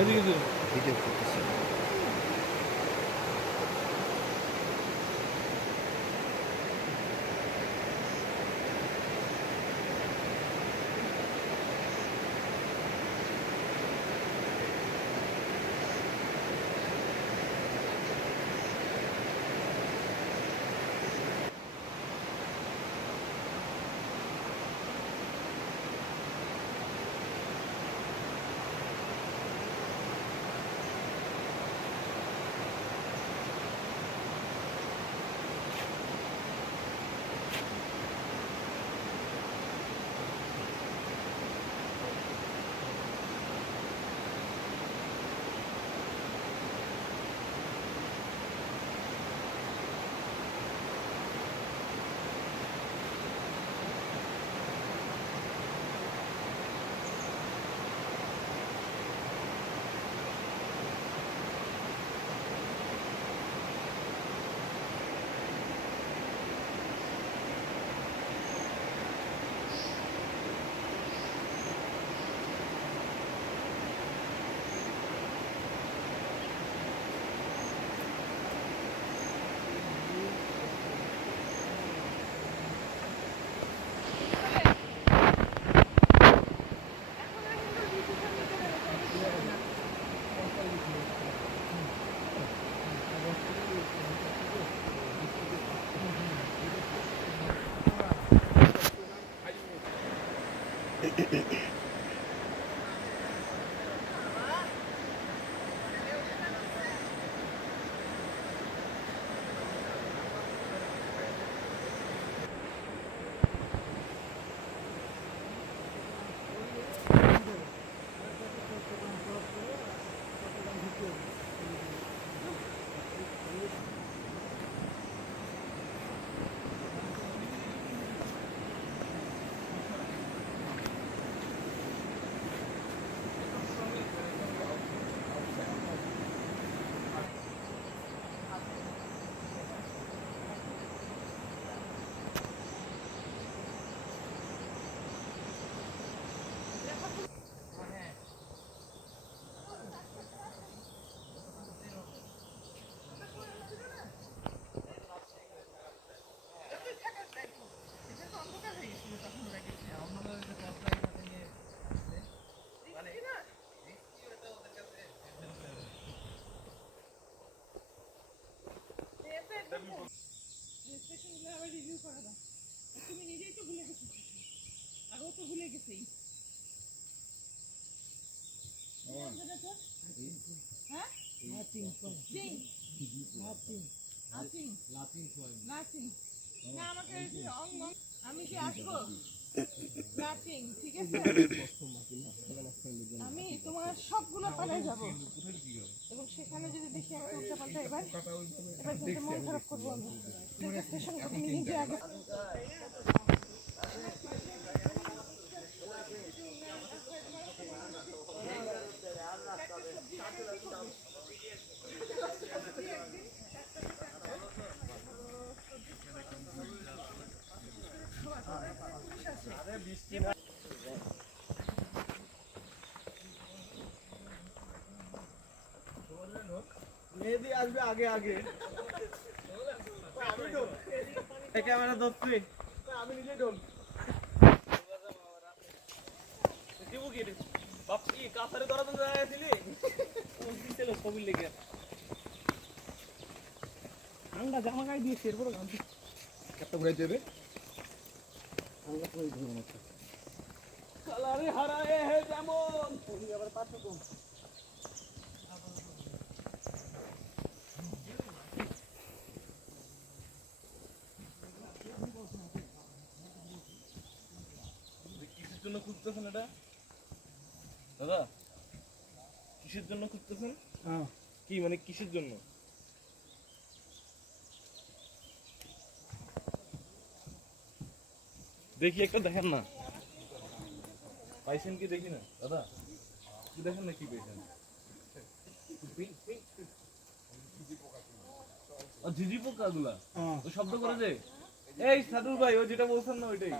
Video করতেছি। তুমি নিজেই তো ভুলে গেছো, আর ও তো ভুলে গেছেই। আমি কি আসবো? ঠিক আছে, আমি তোমার সবগুলো পালায় যাবো এবং সেখানে যদি দেখি একটা উল্টা পাল্টা এবার কিন্তু মন খারাপ করবো আমি। তুমি নিজে আগে মেহেদি আসবে আগে আগে। ক্যামেরা ধরছি, আমি নিজে ঢোল দিব কি রে বাপ, কি কাছারে ধরা তো যাইছিলি ছিল ছবির লেগে ঠান্ডা জামা গায়ে দিয়েছি, এরপর একটা ঘুরে দেবে কালারে হারায় হে যেমন আবার পাঁচশো কম। কিসের জন্য খুঁজতেছেন এটা দাদা? কিসের জন্য খুঁজতেছেন? কি মানে কিসের জন্য? দেখি একটা দেখেন না, পাইছেন কি দেখি না দাদা, কি দেখেন না কি পেয়েছেন? ঝিঝি পোকা গুলা শব্দ করে যে, এই সাদুর ভাই ও যেটা বলছেন না ওইটাই।